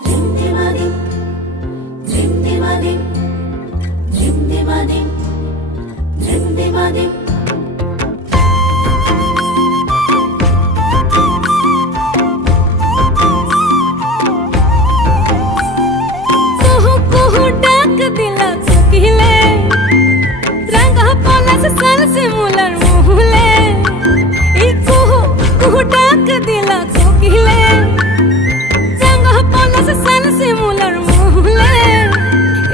ধিমধিমাধিম ধিমধিমাধিম ধিমধিমাধিম ধিমধিমাধিম কুহু কুহু ডাক দিলা কোকিলে রাঙা পলাশ সাল শিমুলার মুহলে এই কুহু কুহু ডাক দিলা কোকিলে রাঙা পলাশ সাল শিমুলার মুহলে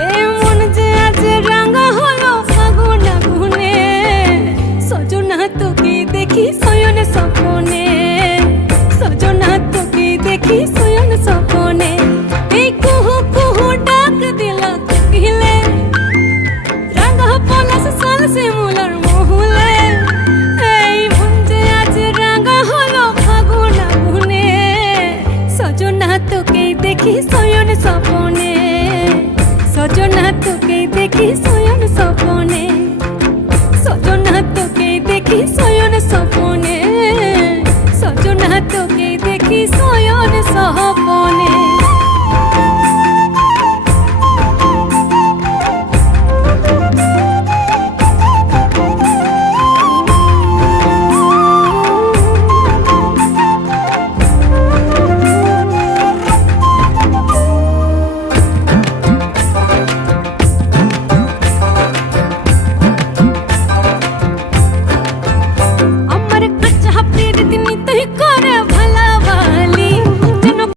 এ মন যে আজ রাঙা হলো ফাগুন আগুনে সজনা তোকে দেখি শয়ন স্বপনে সজনা তোকে দেখি শয়ন স্বপনে এই কুহু কুহু ডাক দিলা কোকিলে রাঙা পলাশ সাল শিমুলার মুহলে এই মন যে আজ রাঙা হলো ফাগুন আগুনে সজনা তোকে দেখি শয়ন স্বপনে সজনা তোকে দেখি শয়ন স্বপনে সজনা তোকে দেখি শয়ন স্বপনে সজনা তোকে দেখি শয়ন স্বপনে